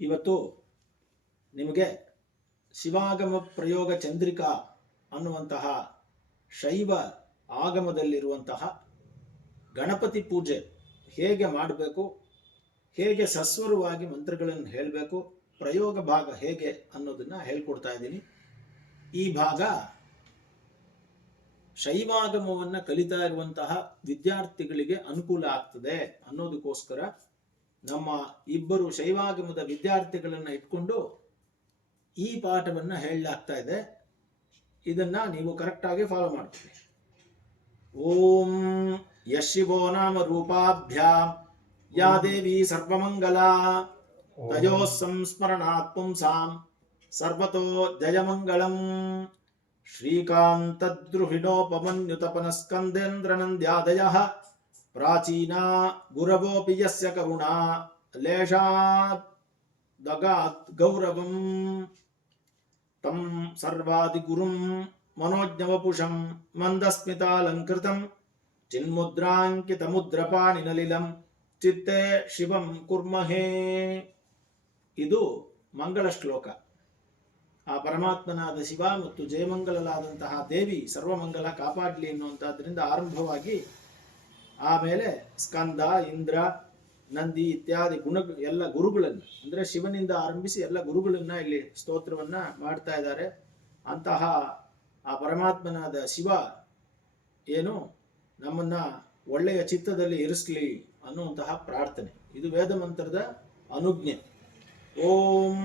ಇವತ್ತು ನಿಮಗೆ ಶಿವಾಗಮ ಪ್ರಯೋಗ ಚಂದ್ರಿಕಾ ಅನ್ನುವಂತಹ ಶೈವ ಆಗಮದಲ್ಲಿರುವಂತಹ ಗಣಪತಿ ಪೂಜೆ ಹೇಗೆ ಮಾಡಬೇಕು, ಹೇಗೆ ಸಸ್ವರವಾಗಿ ಮಂತ್ರಗಳನ್ನು ಹೇಳಬೇಕು, ಪ್ರಯೋಗ ಭಾಗ ಹೇಗೆ ಅನ್ನೋದನ್ನ ಹೇಳ್ಕೊಡ್ತಾ ಇದ್ದೀನಿ. ಈ ಭಾಗ ಶೈವಾಗಮವನ್ನು ಕಲಿತಾ ಇರುವಂತಹ ವಿದ್ಯಾರ್ಥಿಗಳಿಗೆ ಅನುಕೂಲ ಆಗ್ತದೆ ಅನ್ನೋದಕ್ಕೋಸ್ಕರ ನಮ್ಮ ಇಬ್ಬರು ಶೈವಾಗಮದ ವಿದ್ಯಾರ್ಥಿಗಳನ್ನ ಇಟ್ಕೊಂಡು ಈ ಪಾಠವನ್ನ ಹೇಳಲಾಗ್ತಾ ಇದೆ. ಇದನ್ನ ನೀವು ಕರೆಕ್ಟಾಗಿ ಫಾಲೋ ಮಾಡ್ತೀವಿ ಓಂ ಯಶಿವೋ ನಾಮ ರೂಪಾಭ್ಯಾಂ. ಯಾ ದೇವಿ ಸರ್ವಮಂಗಲ. ತಯೋ ಸಂಸ್ಮರಣಾತ್ ಪುಂಸಾಂ ಸರ್ವತೋ ಜಯಮಂಗಳಂ ಶ್ರೀಕಾಂತದ್ರುಹಿಣೋಪಮನ್ಯುತಪನಸ್ಕಂದೇಂದ್ರನಂದ್ಯಾದಯಃ. ಪ್ರಾಚೀನಾ ಗುರವೋಪಿ ಯಸ್ಯ ಲೇಷಾತ್ ದಗಾತ್ ಗೌರವಂ. ತಂ ಸರ್ವಾದಿಗುರುಂ ಮನೋಜ್ಞವಪುಷಂ ಮಂದಸ್ಮಿತಾಲಂಕೃತಂ ನಲಿಲಂ ಚಿತ್ತೆ ಶಿವಂ ಕುರ್ಮಹೇ. ಇದು ಮಂಗಳ ಶ್ಲೋಕ. ಆ ಪರಮಾತ್ಮನಾದ ಶಿವ ಮತ್ತು ಜಯಮಂಗಲಲಾದಂತಹ ದೇವಿ ಸರ್ವಮಂಗಲ ಕಾಪಾಡಲಿ ಎನ್ನುವಂತಹದ್ರಿಂದ ಆರಂಭವಾಗಿ ಆಮೇಲೆ ಸ್ಕಂದ, ಇಂದ್ರ, ನಂದಿ ಇತ್ಯಾದಿ ಗುಣ ಎಲ್ಲ ಗುರುಗಳನ್ನು, ಅಂದ್ರೆ ಶಿವನಿಂದ ಆರಂಭಿಸಿ ಎಲ್ಲ ಗುರುಗಳನ್ನ ಇಲ್ಲಿ ಸ್ತೋತ್ರವನ್ನ ಮಾಡ್ತಾ ಇದ್ದಾರೆ. ಅಂತಹ ಆ ಪರಮಾತ್ಮನಾದ ಶಿವ ಏನು ನಮ್ಮನ್ನ ಒಳ್ಳೆಯ ಚಿತ್ತದಲ್ಲಿ ಇರಿಸ್ಲಿ ಅನ್ನುವಂತಹ ಪ್ರಾರ್ಥನೆ. ಇದು ವೇದ ಮಂತ್ರದ ಅನುಜ್ಞೆ. ಓಂ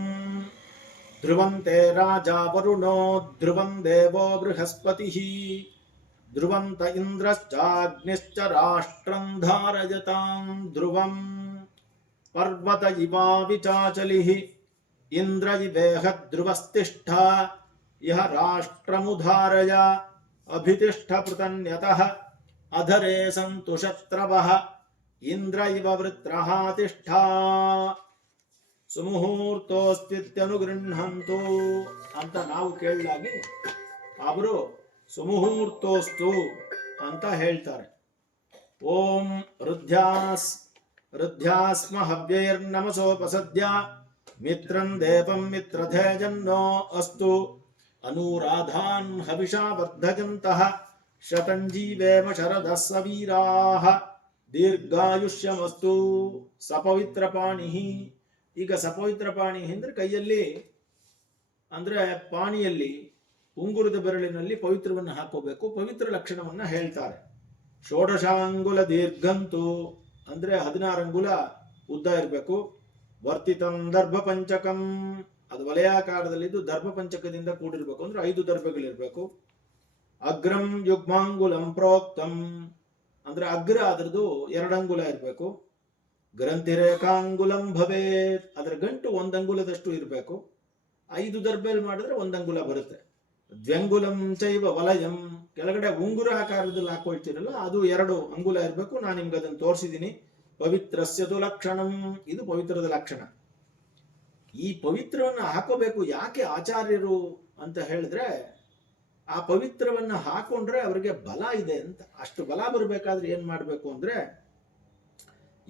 ಧ್ರುವಂತೆ ರಾಜ ವರುಣೋ ಧ್ರುವಂ ದೇವೋ ಬೃಹಸ್ಪತಿ. ಧ್ರುವಂತ ಇಂದ್ರಶ್ಚಾಗ್ನಿಶ್ಚ ರಾಷ್ಟ್ರಂ ಧಾರಯತಾಂ ಧ್ರುವಂ. ಪರ್ವತ चाचलिः ಇಂದ್ರ ಇವೇಹ ಧ್ರುವಸ್ತಿಷ್ಠ, ಇಹ ರಾಷ್ಟ್ರಮುಧಾರಯ ಅಭಿತಿಷ್ಠ ಪೃತನ್ಯತಃ ಅಧರೆ ಸಂತು ಶತ್ರವಃ, ಇಂದ್ರ ಇವ ವೃತ್ರಃ ತಿಷ್ಠ ಸುಮುಹೂರ್ತೋಸ್ತಿತ್ಯನುಗೃಹಂತು ಅಂತ ನಾವು ಕೇಳಲಾಗಿ ಅವರು ಸುಮುಹೂರ್ತೋಸ್ತು ಅಂತ ಹೇಳ್ತಾರೆ. ಓಂ ಹೃದ್ಯಾಸ್ ಹೃದ್ಯಾಸ್ಮ ಹವ್ಯೈರ್ನಮಸೋಪಸದ್ಯ ಮಿತ್ರಂ ದೇವಂ ಮಿತ್ರಧೇಜನ್ನೋ ಅಸ್ತು. ಅನುರಾಧಾನ್ ಹವಿಷಾ ವರ್ಧಗಂತಹ ಶತಂಜೀವೇಮ ಶರದಃ ಸವೀರಾಹ ದೀರ್ಘಾಯುಷ್ಯಮಸ್ತು ಸಪವಿತ್ರಪಾಣಿ ಈಗ ಸಪವಿತ್ರ ಪಾಣಿ ಅಂದ್ರೆ ಕೈಯಲ್ಲಿ, ಅಂದ್ರೆ ಪಾಣಿಯಲ್ಲಿ ಉಂಗುರದ ಬೆರಳಿನಲ್ಲಿ ಪವಿತ್ರವನ್ನು ಹಾಕೋಬೇಕು, ಪವಿತ್ರ ಲಕ್ಷಣವನ್ನ ಹೇಳ್ತಾರೆ. ಷೋಡಶಾಂಗುಲ ದೀರ್ಘಂತು, ಅಂದ್ರೆ ಹದಿನಾರು ಅಂಗುಲ ಉದ್ದ ಇರಬೇಕು. ವರ್ತಿತಂ ದರ್ಭ ಪಂಚಕಂ. ಅದು ವಲಯಾಕಾರದಲ್ಲಿದ್ದು ದರ್ಭ ಪಂಚಕದಿಂದ ಕೂಡಿರ್ಬೇಕು, ಅಂದ್ರೆ ಐದು ದರ್ಭಗಳಿರ್ಬೇಕು. ಅಗ್ರಂ ಯುಗ್ಮಾಂಗುಲಂ ಪ್ರೋಕ್ತಂ. ಅಂದ್ರೆ ಅಗ್ರ ಅದರದ್ದು ಎರಡಂಗುಲ ಇರಬೇಕು. ಗ್ರಂಥಿರೇಖಾಂಗುಲಂ ಭವೇತ್. ಅದರ ಗಂಟು ಒಂದಂಗುಲದಷ್ಟು ಇರಬೇಕು. ಐದು ದರ್ಬೆಲ್ ಮಾಡಿದ್ರೆ ಒಂದಂಗುಲ ಬರುತ್ತೆ. ದ್ವ್ಯಂಗುಲಂ ಚೈವ ವಲಯಂ. ಕೆಳಗಡೆ ಉಂಗುರ ಆಕಾರದಲ್ಲಿ ಹಾಕೊಳ್ತೀರಲ್ಲ, ಅದು ಎರಡು ಅಂಗುಲ ಇರಬೇಕು. ನಾನು ನಿಮ್ಗೆ ಅದನ್ನು ತೋರಿಸಿದ್ದೀನಿ. ಪವಿತ್ರಸ್ಯದು ಲಕ್ಷಣಂ. ಇದು ಪವಿತ್ರದ ಲಕ್ಷಣ. ಈ ಪವಿತ್ರವನ್ನ ಹಾಕೋಬೇಕು ಯಾಕೆ ಆಚಾರ್ಯರು ಅಂತ ಹೇಳಿದ್ರೆ, ಆ ಪವಿತ್ರವನ್ನ ಹಾಕೊಂಡ್ರೆ ಅವರಿಗೆ ಬಲ ಇದೆ ಅಂತ. ಅಷ್ಟು ಬಲ ಬರಬೇಕಾದ್ರೆ ಏನ್ ಮಾಡ್ಬೇಕು ಅಂದ್ರೆ,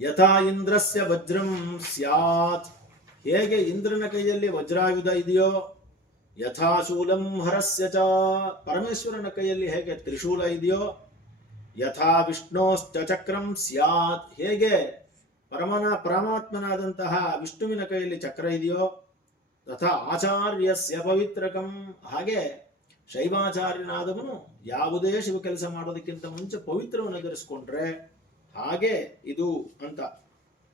ಯಥಾ ಇಂದ್ರಸ್ಯ ವಜ್ರಂ ಸ್ಯಾತ್. ಹೇಗೆ ಇಂದ್ರನ ಕೈಯಲ್ಲಿ ವಜ್ರಾಯುಧ ಇದೆಯೋ ಯಥಾ ಶೂಲಂ ಹರಸ್ಯ ಚ. ಪರಮೇಶ್ವರನ ಕೈಯಲ್ಲಿ ಹೇಗೆ ತ್ರಿಶೂಲ ಇದೆಯೋ, ಯಥಾ ವಿಷ್ಣೋಶ್ಚಕ್ರಂ ಸ್ಯಾತ್. ಹೇಗೆ ಪರಮನ, ಪರಮಾತ್ಮನಾದಂತಹ ವಿಷ್ಣುವಿನ ಕೈಯಲ್ಲಿ ಚಕ್ರ ಇದೆಯೋ, ತಥಾ ಆಚಾರ್ಯಸ್ಯ ಪವಿತ್ರಕಂ. ಹಾಗೆ ಶೈವಾಚಾರ್ಯನಾದವನು ಯಾವುದೇ ಶಿವ ಕೆಲಸ ಮಾಡೋದಕ್ಕಿಂತ ಮುಂಚೆ ಪವಿತ್ರವನ್ನು ಧರಿಸ್ಕೊಂಡ್ರೆ ಹಾಗೆ ಇದು ಅಂತ.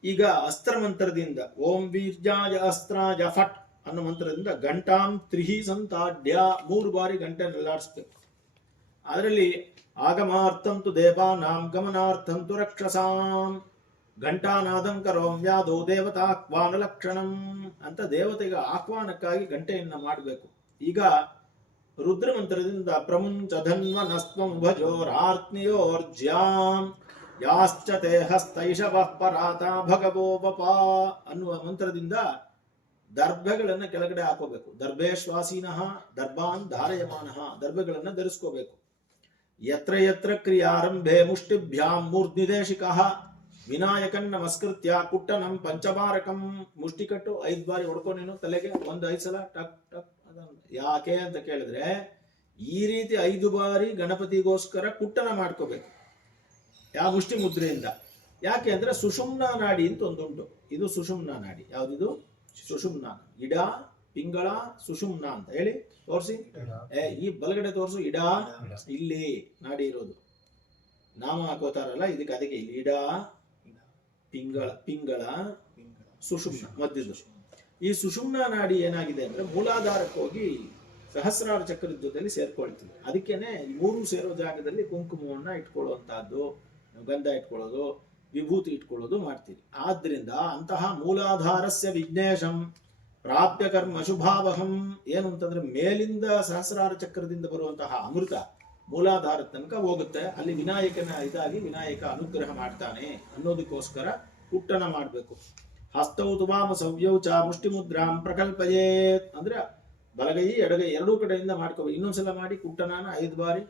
ಈಗ ಅಸ್ತ್ರ ಮಂತ್ರದಿಂದ ಓಂ ವೀರ್ಯಾಯ ಅಸ್ತ್ರಾಯ ಫಟ್ ಅನ್ನೋ ಮಂತ್ರದಿಂದ ಗಂಟಾಂ ತ್ರಿಹಿ ಸಂತಾಡ್ಯ. ಮೂರು ಬಾರಿ ಗಂಟೆ ನಲ್ಲಾಡಿಸ್ಬೇಕು ಅದರಲ್ಲಿ ಆಗಮಾರ್ಥಂ ತು ದೇವಾನಾಂ ಗಮನಾರ್ಥಂ ತು ರಕ್ಷಸಾಂ. ಘಂಟಾನಾದಂ ಕರೋಮ್ಯಾದೋ ದೇವತಾಹ್ವಾನ ಲಕ್ಷಣಂ ಅಂತ ದೇವತೆಗೆ ಆಹ್ವಾನಕ್ಕಾಗಿ ಗಂಟೆಯನ್ನ ಮಾಡಬೇಕು. ಈಗ ರುದ್ರ ಮಂತ್ರದಿಂದ ಪ್ರಮುಂಚ ಧನ್ವ ನಸ್ವಂ ಭಜೋರಾರ್ತ್ನಿಯೋರ್ಜ್ಯಾಂ. ಯಾಶ್ಚ ತೇ ಹಸ್ತೈಷವ ಪರಾತ ಭಗವೋಪಪ ಅನ್ನುವ ಮಂತ್ರದಿಂದ ದರ್ಭೆಗಳನ್ನ ಕೆಳಗಡೆ ಹಾಕೋಬೇಕು. ದರ್ಭೇಶ್ವಾಸೀನಃ ದರ್ಭಾನ್ ಧಾರಯಮಾನಃ ದರ್ಭೆಗಳನ್ನ ಧರಿಸ್ಕೋಬೇಕು. ಯತ್ರ ಯತ್ರ ಕ್ರಿಯಾರಂಭೆ ಮುಷ್ಟಿಭ್ಯಾಂ ಮೂರ್ನಿದೇಶಿಕಃ ವಿನಾಯಕನ್ ನಮಸ್ಕೃತ್ಯ ಕುಟ್ಟನಂ ಪಂಚಭಾರಕಂ ಮುಷ್ಟಿ ಕಟ್ಟು ಐದ್ ಬಾರಿ ಹೊಡ್ಕೊ ನೀನು ತಲೆಗೆ ಒಂದು ಐದು ಸಲ ಟಕ್ ಟಕ್ ಯಾಕೆ ಅಂತ ಕೇಳಿದ್ರೆ ಈ ರೀತಿ ಐದು ಬಾರಿ ಗಣಪತಿಗೋಸ್ಕರ ಕುಟ್ಟನ ಮಾಡ್ಕೋಬೇಕು. ಯಾವ ಮುಷ್ಟಿ ಮುದ್ರೆಯಿಂದ ಯಾಕೆ ಅಂದ್ರೆ ಸುಷುಮ್ನ ನಾಡಿ ಅಂತ ಒಂದುಂಟು. ಇದು ಸುಷುಮ್ನ ನಾಡಿ. ಯಾವ್ದಿದು? ಸುಷುಮ್ನ ಇಡ ಪಿಂಗಳ ಸುಷುಮ್ನ ಅಂತ ಹೇಳಿ ತೋರಿಸಿ. ಈ ಬಲಗಡೆ ತೋರಿಸು ಇಡ. ಇಲ್ಲಿ ನಾಡಿ ಇರೋದು. ನಾಮ ಹಾಕೋತಾರಲ್ಲ ಇದಕ್ಕೆ ಅದಕ್ಕೆ ಇಲ್ಲಿ ಇಡ ಪಿಂಗಳ ಪಿಂಗಳ ಸುಷುಮ್ನ ಮಧ್ಯದ. ಈ ಸುಷುಮ್ನ ನಾಡಿ ಏನಾಗಿದೆ ಅಂದ್ರೆ ಮೂಲಾಧಾರಕ್ಕೆ ಹೋಗಿ ಸಹಸ್ರಾರ ಚಕ್ರದ ಜೊತೆಲಿ ಸೇರ್ಕೊಳ್ತೀವಿ. ಅದಕ್ಕೇನೆ ಮೂರು ಸೇರೋ ಜಾಗದಲ್ಲಿ ಕುಂಕುಮವನ್ನ ಇಟ್ಕೊಳ್ಳುವಂತಹದ್ದು ಗಂಧ ಇಟ್ಕೊಳ್ಳೋದು ವಿಭೂತಿ ಇಟ್ಕೊಳ್ಳೋದು ಮಾಡ್ತೀವಿ ಆದ್ದರಿಂದ ಅಂತಹ ಮೂಲಾಧಾರಸ್ಯ ವಿಘ್ನೇಶಂ ಪ್ರಾಪ್ಯ ಕರ್ಮ ಶುಭಾವಹಂ ಏನು ಅಂತಂದ್ರೆ ಮೇಲಿಂದ ಸಹಸ್ರಾರ ಚಕ್ರದಿಂದ ಬರುವಂತಹ ಅಮೃತ ಮೂಲಾಧಾರ ತನಕ ಹೋಗುತ್ತೆ. ಅಲ್ಲಿ ವಿನಾಯಕನ ಇದಾಗಿ ವಿನಾಯಕ ಅನುಗ್ರಹ ಮಾಡ್ತಾನೆ ಅನ್ನೋದಕ್ಕೋಸ್ಕರ ಕುಟ್ಟನ ಮಾಡಬೇಕು. ಹಸ್ತೌ ತುವಾಮ ಸವ್ಯೌ ಚ ಮುಷ್ಟಿಮುದ್ರಾಂ ಪ್ರಕಲ್ಪಯೇತ್ ಅಂದ್ರೆ ಬಲಗೈ ಎಡಗೈ ಎರಡೂ ಕಡೆಯಿಂದ ಮಾಡ್ಕೋಬೇಕು. ಇನ್ನೊಂದ್ಸಲ ಮಾಡಿ ಕುಟ್ಟನಾನ ಐದು ಬಾರಿ.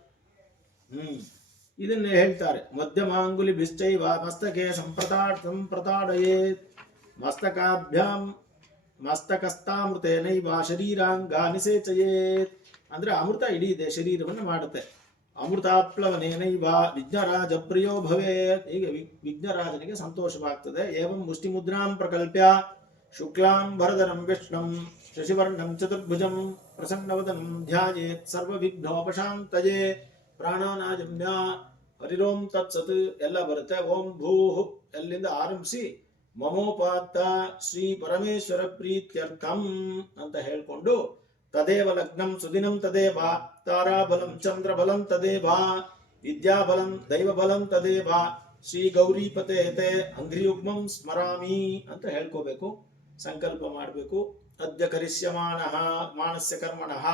ಹ್ಮ್. ಇದನ್ನ ಹೇಳ್ತಾರೆ. ಮಧ್ಯಮಾಂಗುಲಿ ಬಿಶ್ಚೈವ ಮಸ್ತಕೆ ಸಂಪ್ರತಾ ಸಂಪ್ರತಾಡಯೇ ಮಸ್ತಕಾಭ್ಯಾಂ ಮಸ್ತಕಸ್ತಾಮೃತೇನೈವ ಶರೀರಾಂಗ ನಿಸೇಚಯೇತ್. ಅಂದರೆ ಅಮೃತ ಇಡೀ ಇದೆ ಶರೀರವನ್ನು ಮಾಡುತ್ತೆ. ಅಮೃತಾಪ್ಲವನೇನೈವ ವಿಘ್ನರಾಜ ಪ್ರಿಯೋ ಭವೇ ಹೀಗೆ ವಿಘ್ನರಾಜನಿಗೆ ಸಂತೋಷವಾಗ್ತದೆ. ಏವಂ ಮುಷ್ಟಿಮುದ್ರಾಂ ಪ್ರಕಲ್ಪ್ಯ ಶುಕ್ಲಾಂ ಭರದರಂ ವಿಷ್ಣಂ ಶಶಿವರ್ಣಂ ಚತುರ್ಭುಜಂ ಪ್ರಸನ್ನವದನಂ ಧ್ಯಾಯೇತ್ ಸರ್ವವಿಘ್ನೋಪಶಾಂತಯೇ. ಪ್ರಾಣಾನಾಜಮ್ಯ ಹರಿರೋಂ ತತ್ಸತ್ ಎಲ್ಲ ಬರುತ್ತೆ. ಓಂ ಭೂಹು ಎಲ್ಲಿಂದ ಆರಂಭಿಸಿ ಮಮೋಪಾತ ಶ್ರೀ ಪರಮೇಶ್ವರ ಪ್ರೀತ್ಯರ್ಥಂ ಅಂತ ಹೇಳ್ಕೊಂಡು ತದೇವ ಲಗ್ನಂ ಸುದಿನಂ ತದೇವ, ತಾರಾಬಲಂ ಚಂದ್ರಬಲಂ ತದೇವ, ವಿದ್ಯಾಬಲಂ ದೈವಬಲಂ ತದೇವ, ಶ್ರೀ ಗೌರೀಪತೆ ಅಂಘ್ರಿಯುಗ್ಮಂ ಸ್ಮರಾಮಿ ಅಂತ ಹೇಳ್ಕೋಬೇಕು, ಸಂಕಲ್ಪ ಮಾಡಬೇಕು. ಅದ್ಯ ಕರಿಷ್ಯಮಾನಃ ಮಾನಸ್ಯ ಕರ್ಮಣಃ,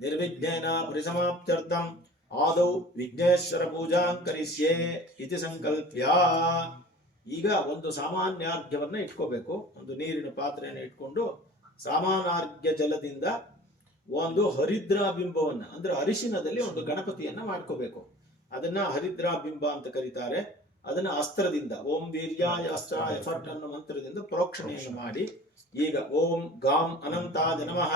ನಿರ್ವಿಘ್ನೇನ ಪರಿಸಮಾಪ್ತ್ಯರ್ಥಂ. ಆದೌ ವಿಘ್ನೇಶ್ವರ ಪೂಜಾಂ ಕರಿಷ್ಯೆ ಇತಿ ಸಂಕಲ್ಪ್ಯ. ಈಗ ಒಂದು ಸಾಮಾನ್ಯಾರ್ಘ್ಯವನ್ನ ಇಟ್ಕೋಬೇಕು. ಒಂದು ನೀರಿನ ಪಾತ್ರೆಯನ್ನು ಇಟ್ಕೊಂಡು ಸಾಮಾನಾರ್ಘ್ಯ ಜಲದಿಂದ ಒಂದು ಹರಿದ್ರಾಬಿಂಬವನ್ನ, ಅಂದ್ರೆ ಅರಿಶಿನದಲ್ಲಿ ಒಂದು ಗಣಪತಿಯನ್ನ ಮಾಡ್ಕೋಬೇಕು. ಅದನ್ನ ಹರಿದ್ರಾಬಿಂಬ ಅಂತ ಕರೀತಾರೆ. ಅದನ್ನ ಅಸ್ತ್ರದಿಂದ, ಓಂ ವೀರ್ಯಾಯ ಅಸ್ತ್ರಾಯ ಫಟ್ ಅನ್ನೋ ಮಂತ್ರದಿಂದ ಪ್ರೋಕ್ಷಣೆಯನ್ನು ಮಾಡಿ. ಈಗ ಓಂ ಗಾಂ ಅನಂತಾಯ ನಮಃ,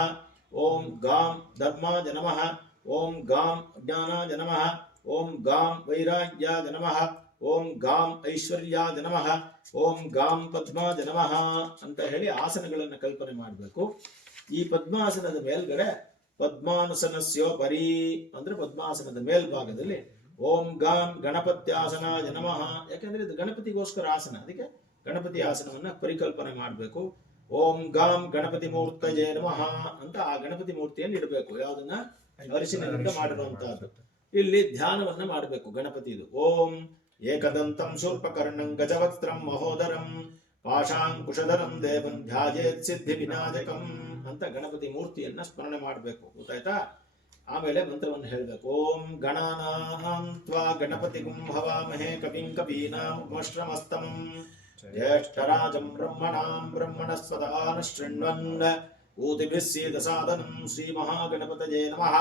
ಓಂ ಗಾಂ ಧರ್ಮ ನಮಃ ಓಂ ಗಾಂ ಜ್ಞಾನ ನಮಃ. ಓಂ ಗಾಂ ವೈರಾಗ್ಯಾಯ ನಮಃ. ಓಂ ಗಾಂ ಐಶ್ವರ್ಯಾಯ ನಮಃ. ಓಂ ಗಾಂ ಪದ್ಮಾಯ ನಮಃ ಅಂತ ಹೇಳಿ ಆಸನಗಳನ್ನು ಕಲ್ಪನೆ ಮಾಡಬೇಕು. ಈ ಪದ್ಮಾಸನದ ಮೇಲ್ಗಡೆ ಪದ್ಮಾನುಸನಸ್ಯೋಪರಿ ಅಂದ್ರೆ ಪದ್ಮಾಸನದ ಮೇಲ್ಭಾಗದಲ್ಲಿ ಓಂ ಗಾಂ ಗಣಪತ್ಯಾಸನ ನಮಃ. ಯಾಕೆಂದ್ರೆ ಇದು ಗಣಪತಿಗೋಸ್ಕರ ಆಸನ. ಅದಕ್ಕೆ ಗಣಪತಿ ಆಸನವನ್ನ ಪರಿಕಲ್ಪನೆ ಮಾಡಬೇಕು. ಓಂ ಗಾಂ ಗಣಪತಿ ಮೂರ್ತಯೇ ನಮಃ ಅಂತ ಆ ಗಣಪತಿ ಮೂರ್ತಿಯನ್ನು ಇಡಬೇಕು. ಯಾವ್ದನ್ನ? ಅರಿಶಿನಿಂದ ಮಾಡಿರುವಂತಹದ್ದು. ಇಲ್ಲಿ ಧ್ಯಾನವನ್ನ ಮಾಡಬೇಕು ಗಣಪತಿದು. ಓಂ ಏಕದಂತಂ ಶೂರ್ಪಕರ್ಣಂ ಗಜವಕ್ತ್ರಂ ಮಹೋದರಂ ಪಾಶಾಂಕುಶಧರಂ ದೇವಂ ಧ್ಯಾಜೇತ್ ಸಿದ್ಧಿ ವಿನಾಯಕಂ ಅಂತ ಗಣಪತಿ ಮೂರ್ತಿಯನ್ನ ಸ್ಮರಣೆ ಮಾಡಬೇಕು. ಗೊತ್ತಾಯ್ತಾ? ಆಮೇಲೆ ಮಂತ್ರವನ್ನು ಹೇಳಬೇಕು. ಓಂ ಗಣಾನಾಂ ತ್ವಾ ಗಣಪತಿ ಕುಂಭವಾಮಹೇ ಕವಿಂ ಕವೀನಾಂ ಉಪಶ್ರಮಸ್ತಂ ಜ್ಯೇಷ್ಠರಾಜಂ ಬ್ರಹ್ಮಣಾಂ ಬ್ರಹ್ಮಣಸ್ವದಾನ ಶೃಣ್ವನ್ ಊತಿಭಿः सीदसादनं श्रीमहागणपतये नमः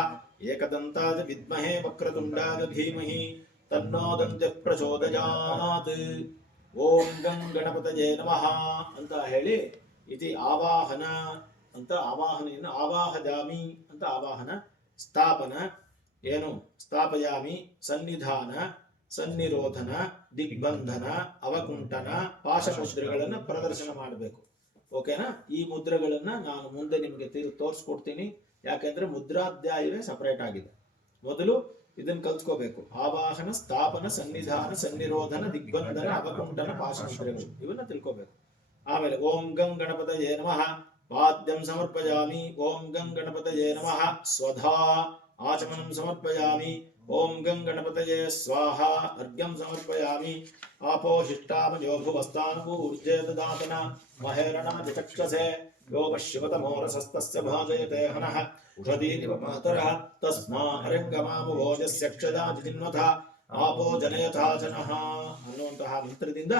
एकदन्ताय विद्महे वक्रतुण्डाय धीमहि तन्नो दन्त्यः ಪ್ರಚೋದಯಾತ್ ಓಂ ಗಂ ಗಣಪತಯೇ ನಮಃ ಅಂತ ಹೇಳಿ ಇತಿ ಆವಾಹನ ಅಂತ ಆವಾಹನೆಯನ್ನು ಆವಾಹದಾಮಿ ಅಂತ ಆವಾಹನ ಸ್ಥಾಪನ ಏನು ಸ್ಥಾಪಯಾಮಿ ಸನ್ನಿಧಾನ ಸನ್ನಿರೋಧನ ದಿಗ್ಬಂಧನ ಅವಕುಂಠನ ಪಾಶಮುದ್ರೆಗಳನ್ನ ಪ್ರದರ್ಶನ ಮಾಡಬೇಕು ಓಕೆನಾ? ಈ ಮುದ್ರೆಗಳನ್ನ ನಾನು ಮುಂದೆ ನಿಮಗೆ ತೀರ್ ತೋರಿಸ್ಕೊಡ್ತೀನಿ. ಯಾಕೆಂದ್ರೆ ಮುದ್ರಾಧ್ಯಾಯವೇ ಸಪರೇಟ್ ಆಗಿದೆ. ಮೊದಲು ಇದನ್ನ ಕಲ್ತ್ಕೋಬೇಕು. ಆವಾಹನ, ಸ್ಥಾಪನ, ಸನ್ನಿಧಾನ, ಸನ್ನಿರೋಧನ, ದಿಗ್ಬಂಧನ ಅವಕುಂಠನ ಪಾಶಮುದ್ರೆಗಳು. ಇವನ್ನ ತಿಳ್ಕೋಬೇಕು. ಆಮೇಲೆ ಓಂ ಗಂ ಗಣಪತಯೇ ನಮಃ. ವಾದ್ಯಂ ಸಮರ್ಪಯಾಮಿ ಓಂ ಗಂ ಗಣಪತಯೇ ನಮಃ ಸ್ವಧಾ ಆಚಮನಂ ಸಮರ್ಪಯಾಮಿ ಓಂ ಗಂ ಗಣಪತಯೇ ಸ್ವಾಹ ಅರ್ಘ್ಯಂ ಸಮರ್ಪಯಾಮಿ ಆಪೋ ಶಿಷ್ಟಾಮಯೋ ಭುವಸ್ತಾನುಪೂರ್ಜೆ ದದಾತನ ಮಹೇರಣಾಜ ಚಕ್ಷಸೆ यो पश्यवतमोरसस्तस्य भाजयते हनः उषतीरिव मातरः तस्मा ಹರಂಗಮಾಮುಭೋಜಸ್ಯ ಕ್ಷದಾತಿ ಚಿನ್ವಥ ಆಪೋ ಜನಯಥಾ ಜನಃ ಅನ್ನುವಂತಹ ಮಂತ್ರದಿಂದ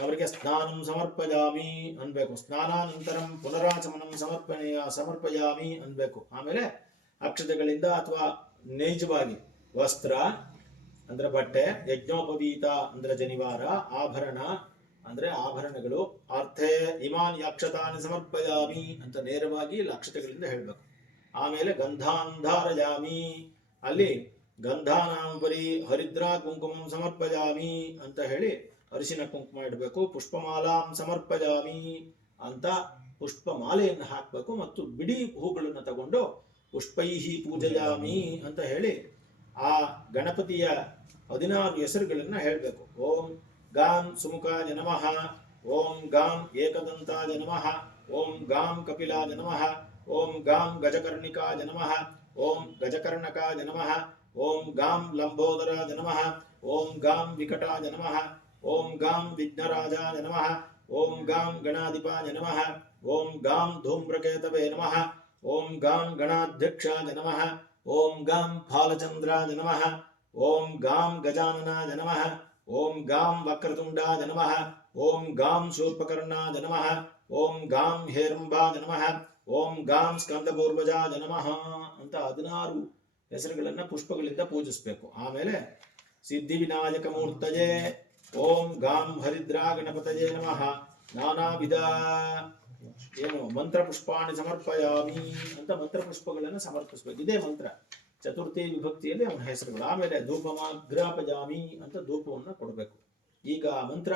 ಅವರಿಗೆ ಸ್ನಾನಂ ಸಮರ್ಪಯಾಮಿ ಅನ್ಬೇಕು. ಸ್ನಾನಾನಂತರಂ ಪುನರಾಚಮನಂ ಸಮರ್ಪಣೆಯ ಸಮರ್ಪಯಾಮಿ ಅನ್ಬೇಕು. ಆಮೇಲೆ ಅಕ್ಷತೆಗಳಿಂದ ಅಥವಾ ನೈಜವಾಗಿ ವಸ್ತ್ರ, ಅಂದ್ರೆ ಬಟ್ಟೆ, ಯಜ್ಞೋಪವೀತ, ಅಂದ್ರೆ ಜನಿವಾರ, ಆಭರಣ, ಅಂದ್ರೆ ಆಭರಣಗಳು, ಅರ್ಥೇ ಇಮಾನ್ ಯಾಕ್ಷತಾನಿ ಸಮರ್ಪಯಾಮಿ ಅಂತ ನೇರವಾಗಿ ಲಕ್ಷತೆಗಳಿಂದ ಹೇಳ್ಬೇಕು. ಆಮೇಲೆ ಗಂಧಾಂಧಾರಯಾಮಿ, ಅಲ್ಲಿ ಗಂಧಾನಾಂಬರಿ ಹರಿದ್ರಾ ಕುಂಕುಮಂ ಸಮರ್ಪಯಾಮಿ ಅಂತ ಹೇಳಿ ಅರಿಶಿನ ಕುಂಕುಮ ಇಡಬೇಕು, ಪುಷ್ಪಮಾಲಾಂ ಸಮರ್ಪಯಾಮಿ ಅಂತ ಪುಷ್ಪ ಮಾಲೆಯನ್ನು ಹಾಕಬೇಕು ಮತ್ತು ಬಿಡಿ ಹೂಗಳನ್ನು ತಗೊಂಡು ಪುಷ್ಪೈಹಿ ಪೂಜಯಾಮಿ ಅಂತ ಹೇಳಿ ಆ ಗಣಪತಿಯ ಹದಿನಾರು ಹೆಸರುಗಳನ್ನು ಹೇಳಬೇಕು. ಓಂ ಗಾಂ ಸುಮುಖಾಯ ನಮಃ, ಓಂ ಗಾಂ ಏಕದಂತಾಯ ನಮಃ, ಓಂ ಗಾಂ ಕಪಿಲಾಯ ನಮಃ, ಓಂ ಗಾಂ ಗಜಕರ್ಣಿಕಾಯ ನಮಃ, ಓಂ ಗಜಕರ್ಣಕಾಯ ನಮಃ, ಓಂ ಗಾಂ ಲಂಬೋದರಾಯ ನಮಃ, ಓಂ ಗಾಂ ವಿಕಟಾಯ ನಮಃ ಓಂ ಗಾಂ ವಿಘ್ನರಾಜಾಯ ನಮಃ ಓಂ ಗಾಂ ಗಣಾಧಿಪಾಯ ನಮಃ ಓಂ ಗಾಂ ಧೂಮ್ರಕೇತವೇ ನಮಃ ಓಂ ಗಾಂ ಗಣಾಧ್ಯಕ್ಷಾಯ ನಮಃ ಓಂ ಗಾಂ ಫಾಲಚಂದ್ರಾಯ ನಮಃ ಓಂ ಗಾಂ ಗಜಾನನಾಯ ನಮಃ ಓಂ ಗಾಂ ವಕ್ರತುಂಡಾಯ ನಮಃ ಓಂ ಗಾಂ ಶೂರ್ಪಕರ್ಣಾಯ ನಮಃ ಓಂ ಗಾಂ ಹೇರಂಬಾಯ ನಮಃ ಓಂ ಗಾಂ ಸ್ಕಂದಪೂರ್ವಜಾಯ ನಮಃ ಅಂತ ಹದಿನಾರು ಹೆಸರುಗಳನ್ನ ಪುಷ್ಪಗಳಿಂದ ಪೂಜಿಸಬೇಕು ಆಮೇಲೆ ಸಿದ್ಧಿವಿನಾಯಕ ಮೂರ್ತಯೇ ಓಂ ಗಾಂ ಹರಿದ್ರಾ ಗಣಪತಯೇ ನಮಃ. ನಾನಾ ವಿಧ ಏನು ಮಂತ್ರ ಪುಷ್ಪಾಣಿ ಸಮರ್ಪಯಾಮಿ ಅಂತ ಮಂತ್ರ ಪುಷ್ಪಗಳನ್ನು ಸಮರ್ಪಿಸಬೇಕು. ಇದೇ ಮಂತ್ರ. ಚತುರ್ಥಿ ವಿಭಕ್ತಿಯಲ್ಲಿ ಅವನ ಹೆಸರುಗಳು. ಆಮೇಲೆ ಧೂಪಮಾಗ್ರಾಪಜಾಮಿ ಅಂತ ಧೂಪವನ್ನು ಕೊಡಬೇಕು. ಈಗ ಮಂತ್ರ,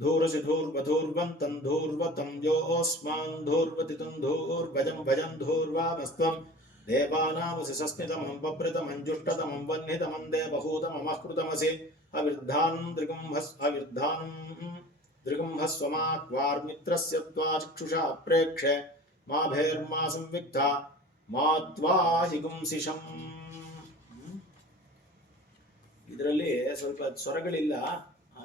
ಧೂರಸಿ ಧೂರ್ವಧೂರ್ವಂ ತಂಧೂರ್ವತಂ ಯೋಸ್ಮಾನ್ ಧೂರ್ವತಿ ಧೂರ್ಭಜಂ ಭಜನ್ ಧೂರ್ವಾಮಸ್ತಂ ದೇವಾನಾಮಸಿ ಸಸ್ನಿತಮಂ ಬಭೃತಮಂ ಜುಷ್ಟತಮಂ ವಹ್ನಿತಮಂ ದೇವಹೂತಮಮಃಕೃತಮಸಿ ಅವಿರ್ಧಾನಂ ದೃಗಂಹಸ್ ಅವಿರ್ಧಾನಂ ದೃಗಂಹಸ್ವಮಾ ತ್ವಾರ್ಮಿತ್ರಸ್ಯ त्वा चक्षुषा ಪ್ರೇಕ್ಷೆ मा भैर्मा संविग्धा मा ಹಿಗುಂಸಿಷಂ ಇದರಲ್ಲಿ ಸ್ವಲ್ಪ ಸ್ವರಗಳಿಲ್ಲ.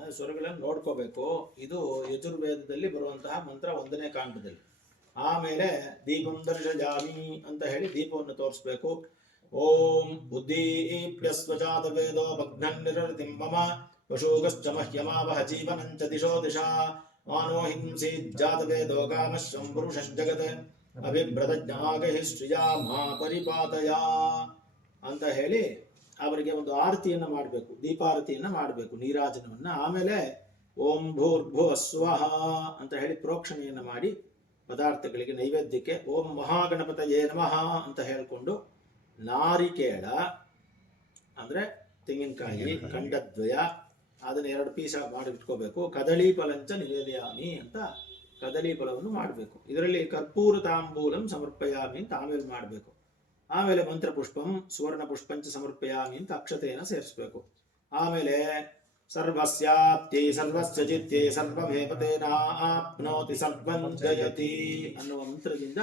ಸ್ವರಗಳನ್ನು ನೋಡ್ಕೋಬೇಕು. ಇದು ಯಜುರ್ವೇದದಲ್ಲಿ ಬರುವಂತಹ ಮಂತ್ರ ಒಂದನೇ ಕಾಂಡದಲ್ಲಿ. ಆಮೇಲೆ ದೀಪಂ ದರ್ಶಜಾಮಿ ಅಂತ ಹೇಳಿ ದೀಪವನ್ನು ತೋರಿಸ್ಬೇಕು. ಓಂ ನಿರತಿಂ ಮಮ ಪಶೋಗಶ್ಚ ಮಹ್ಯಮಾವಹ ಜೀವನಂಚ ದಿಶೋ ದಿಶಾ ಮಾನೋ ಹಿಂಸಿ ಜಾತ ವೇದೋ ಕಾಮಶ್ವಂ ಪುರುಷಂ ಜಗತ್ ಅಭಿಭ್ರತಜ್ಞಾಗಹಿ ಶ್ರಿಯಾ ಮಾ ಪರಿಪಾತಯ ಅಂತ ಹೇಳಿ ಅವರಿಗೆ ಒಂದು ಆರತಿಯನ್ನ ಮಾಡಬೇಕು, ದೀಪಾರತಿಯನ್ನ ಮಾಡಬೇಕು, ನೀರಾಜನವನ್ನ. ಆಮೇಲೆ ಓಂ ಭೂರ್ಭುವ ಸ್ವಹ ಅಂತ ಹೇಳಿ ಪ್ರೋಕ್ಷಣೆಯನ್ನ ಮಾಡಿ ಪದಾರ್ಥಗಳಿಗೆ ನೈವೇದ್ಯಕ್ಕೆ ಓಂ ಮಹಾಗಣಪತಯೇ ನಮಃ ಅಂತ ಹೇಳ್ಕೊಂಡು ನಾರಿಕೇಳ ಅಂದ್ರೆ ತೆಂಗಿನಕಾಯಿ ಖಂಡದ್ವಯ ಅದನ್ನ ಎರಡು ಪೀಸ ಮಾಡಿ ಇಟ್ಕೋಬೇಕು. ಕದಳಿ ಫಲಂಚ ನಿವೇದಯಾಮಿ ಅಂತ ಕದಳಿ ಫಲವನ್ನು ಮಾಡಬೇಕು. ಇದರಲ್ಲಿ ಕರ್ಪೂರ ತಾಂಬೂಲಂ ಸಮರ್ಪಯಾಮಿ ಅಂತ ಆಮೇಲೆ ಮಾಡಬೇಕು. ಆಮೇಲೆ ಮಂತ್ರ ಪುಷ್ಪಂ ಸುವರ್ಣ ಪುಷ್ಪಂಚ ಸಮರ್ಪಯಾಮಿ ಅಂತ ಅಕ್ಷತೆಯನ್ನು ಸೇರಿಸಬೇಕು. ಆಮೇಲೆ ಸರ್ವಸ್ಯಾಪ್ತಿ ಸರ್ವಸ್ಯ ಚಿತ್ತಿ ಸರ್ವಭೇಪತೇನ ಆಪ್ನೋತಿ ಸರ್ವಂ ಜಯತಿ ಅನ್ನುವ ಮಂತ್ರದಿಂದ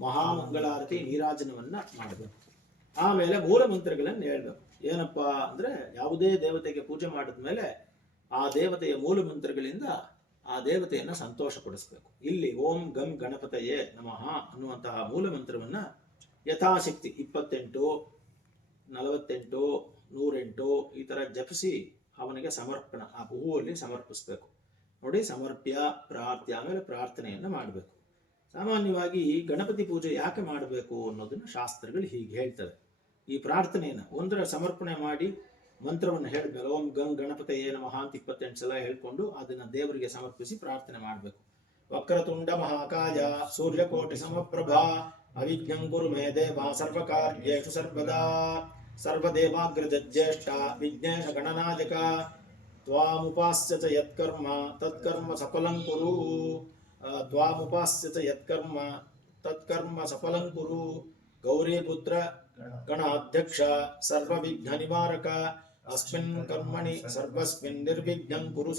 ಮಹಾಮಂಗಳಾರತಿ ನೀರಾಜನವನ್ನ ಮಾಡಬೇಕು. ಆಮೇಲೆ ಮೂಲ ಮಂತ್ರಗಳನ್ನು ಹೇಳ್ಬೇಕು. ಏನಪ್ಪಾ ಅಂದ್ರೆ ಯಾವುದೇ ದೇವತೆಗೆ ಪೂಜೆ ಮಾಡಿದ ಮೇಲೆ ಆ ದೇವತೆಯ ಮೂಲ ಮಂತ್ರಗಳಿಂದ ಆ ದೇವತೆಯನ್ನ ಸಂತೋಷ ಪಡಿಸ್ಬೇಕು ಇಲ್ಲಿ ಓಂ ಗಂ ಗಣಪತಯೇ ನಮಃ ಅನ್ನುವಂತಹ ಮೂಲ ಮಂತ್ರವನ್ನ ಯಥಾಶಕ್ತಿ ಇಪ್ಪತ್ತೆಂಟು, ನಲವತ್ತೆಂಟು, ನೂರೆಂಟು ಈ ತರ ಜಪಿಸಿ ಅವನಿಗೆ ಸಮರ್ಪಣ, ಆ ಹೂವಲ್ಲಿ ಸಮರ್ಪಿಸ್ಬೇಕು. ನೋಡಿ ಸಮರ್ಪ್ಯ, ಪ್ರಾರ್ಥ್ಯ, ಆಮೇಲೆ ಪ್ರಾರ್ಥನೆಯನ್ನ ಮಾಡಬೇಕು. ಸಾಮಾನ್ಯವಾಗಿ ಗಣಪತಿ ಪೂಜೆ ಯಾಕೆ ಮಾಡಬೇಕು ಅನ್ನೋದನ್ನು ಶಾಸ್ತ್ರಗಳು ಹೀಗೆ ಹೇಳ್ತವೆ. ಈ ಪ್ರಾರ್ಥನೆಯನ್ನು ಒಂದರ ಸಮರ್ಪಣೆ ಮಾಡಿ ಮಂತ್ರವನ್ನು ಹೇಳಬೇಕು. ಓಂ ಗಂಗ್ ಗಣಪತಿಯೇ ನಮಃ ಅಂತ ಇಪ್ಪತ್ತೆಂಟು ಸಲ ಹೇಳ್ಕೊಂಡು ಅದನ್ನ ದೇವರಿಗೆ ಸಮರ್ಪಿಸಿ ಪ್ರಾರ್ಥನೆ ಮಾಡಬೇಕು. ವಕ್ರತುಂಡ ಮಹಾಕಾಯ, ಸೂರ್ಯಕೋಟಿ ಸಮಪ್ರಭಾ, ಅವಿಜ್ಞಂ ಗುರು ಮೇ ದೇವ ಸರ್ವಕಾರ್ಯೇಷು ಸರ್ವದಾ ಸರ್ವದೇವಾಗ್ರಜ್ಯೇಷ್ಠ ವಿಘ್ನೇಶ ಗಣನಾಯಕ, ತ್ವಾಮುಪಾಸ್ಯ ಚ ಯತ್ಕರ್ಮ, ತತ್ಕರ್ಮ ಸಫಲಂ ಕುರು. ತ್ವಾಮುಪಾಸ್ಯ ಚ ಯತ್ಕರ್ಮ, ತತ್ಕರ್ಮ ಸಫಲಂ ಕುರು. ಗೌರೀಪುತ್ರ ಗಣಾಧ್ಯಕ್ಷ ಸರ್ವವಿಘ್ನ ನಿವಾರಕ ಅಸ್ಮಿನ್ ಕರ್ಮಣಿ ಸರ್ವಸ್ಮಿನ್ ನಿರ್ವಿಘ್ನಂ ಗುರು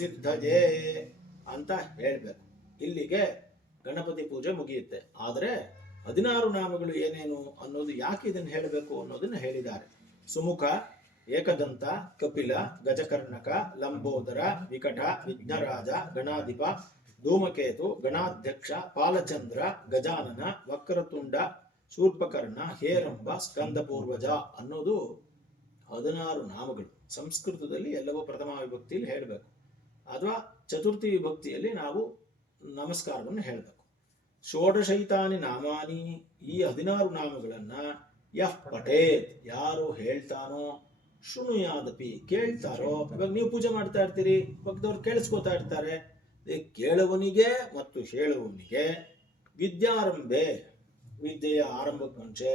ಅಂತ ಹೇಳ್ಬೇಕು. ಇಲ್ಲಿಗೆ ಗಣಪತಿ ಪೂಜೆ ಮುಗಿಯುತ್ತೆ. ಆದರೆ ಹದಿನಾರು ನಾಮಗಳು ಏನೇನು ಅನ್ನೋದು ಯಾಕೆ ಇದನ್ನು ಹೇಳಬೇಕು ಅನ್ನೋದನ್ನ ಹೇಳಿದ್ದಾರೆ. ಸುಮುಖ, ಏಕದಂತ, ಕಪಿಲ, ಗಜಕರ್ಣಕ, ಲಂಬೋದರ, ವಿಕಟ, ವಿಘ್ನರಾಜ, ಗಣಾಧಿಪ, ಧೂಮಕೇತು, ಗಣಾಧ್ಯಕ್ಷ, ಪಾಲಚಂದ್ರ, ಗಜಾನನ, ವಕ್ರತುಂಡ ಶೂರ್ಪಕರ್ಣ ಹೇರಂಬ ಸ್ಕಂದ ಪೂರ್ವಜ ಅನ್ನೋದು ಹದಿನಾರು ನಾಮಗಳು. ಸಂಸ್ಕೃತದಲ್ಲಿ ಎಲ್ಲವೂ ಪ್ರಥಮ ವಿಭಕ್ತಿಯಲ್ಲಿ ಹೇಳಬೇಕು. ಅಥವಾ ಚತುರ್ಥಿ ವಿಭಕ್ತಿಯಲ್ಲಿ ನಾವು ನಮಸ್ಕಾರವನ್ನು ಹೇಳಬೇಕು. ಷೋಡಶೈತಾನಿ ನಾಮಾನಿ, ಈ ಹದಿನಾರು ನಾಮಗಳನ್ನ ಯಹ್ ಪಟೇತ್ ಯಾರು ಹೇಳ್ತಾನೋ, ಶೃಣುಯಾದಪಿ ಕೇಳ್ತಾರೋ, ಇವಾಗ ನೀವು ಪೂಜೆ ಮಾಡ್ತಾ ಇರ್ತೀರಿ ಪಕ್ಕದವ್ರು ಕೇಳಿಸ್ಕೊತಾ ಇರ್ತಾರೆ. ಕೇಳುವನಿಗೆ ಮತ್ತು ಹೇಳುವವನಿಗೆ ವಿದ್ಯಾರಂಭೆ ವಿದ್ಯೆಯ ಆರಂಭಕ್ಕೆ ಮುಂಚೆ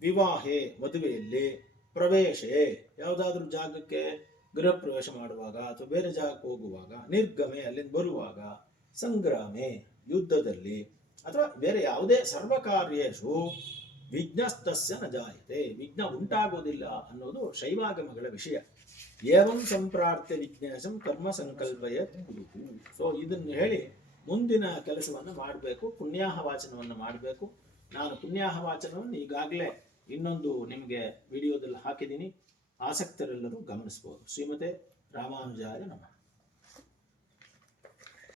ವಿವಾಹೆ ಮದುವೆಯಲ್ಲಿ ಪ್ರವೇಶೆ. ಯಾವುದಾದ್ರೂ ಜಾಗಕ್ಕೆ ಗೃಹ ಪ್ರವೇಶ ಮಾಡುವಾಗ ಅಥವಾ ಬೇರೆ ಜಾಗಕ್ಕೆ ಹೋಗುವಾಗ, ನಿರ್ಗಮೆ ಅಲ್ಲಿಂದ ಬರುವಾಗ, ಸಂಗ್ರಾಮೆ, ಯುದ್ಧದಲ್ಲಿ ಅಥವಾ ಬೇರೆ ಯಾವುದೇ ಸರ್ವಕಾರ್ಯು ವಿಘ್ನಸ್ತಸ್ಯ ನ ಜಾಯತೆ. ವಿಘ್ನ ಉಂಟಾಗೋದಿಲ್ಲ ಅನ್ನೋದು ಶೈವಾಗಮಗಳ ವಿಷಯ. ಏವಂ ಸಂಪ್ರಾರ್ಥ್ಯ ವಿಜ್ಞಾಸಂ ಕರ್ಮ ಸಂಕಲ್ಪಯ ಸೊ ಇದನ್ನು ಹೇಳಿ ಮುಂದಿನ ಕೆಲಸವನ್ನು ಮಾಡಬೇಕು, ಪುಣ್ಯಾಹ ವಾಚನವನ್ನು ಮಾಡಬೇಕು. ನಾನು ಪುಣ್ಯಾಹ ವಾಚನವನ್ನು ಈಗಾಗಲೇ ಇನ್ನೊಂದು ನಿಮಗೆ ವಿಡಿಯೋದಲ್ಲಿ ಹಾಕಿದ್ದೀನಿ. ಆಸಕ್ತರೆಲ್ಲರೂ ಗಮನಿಸ್ಬೋದು. ಶ್ರೀಮತೆ ರಾಮಾನುಜಾಯ ನಮಃ.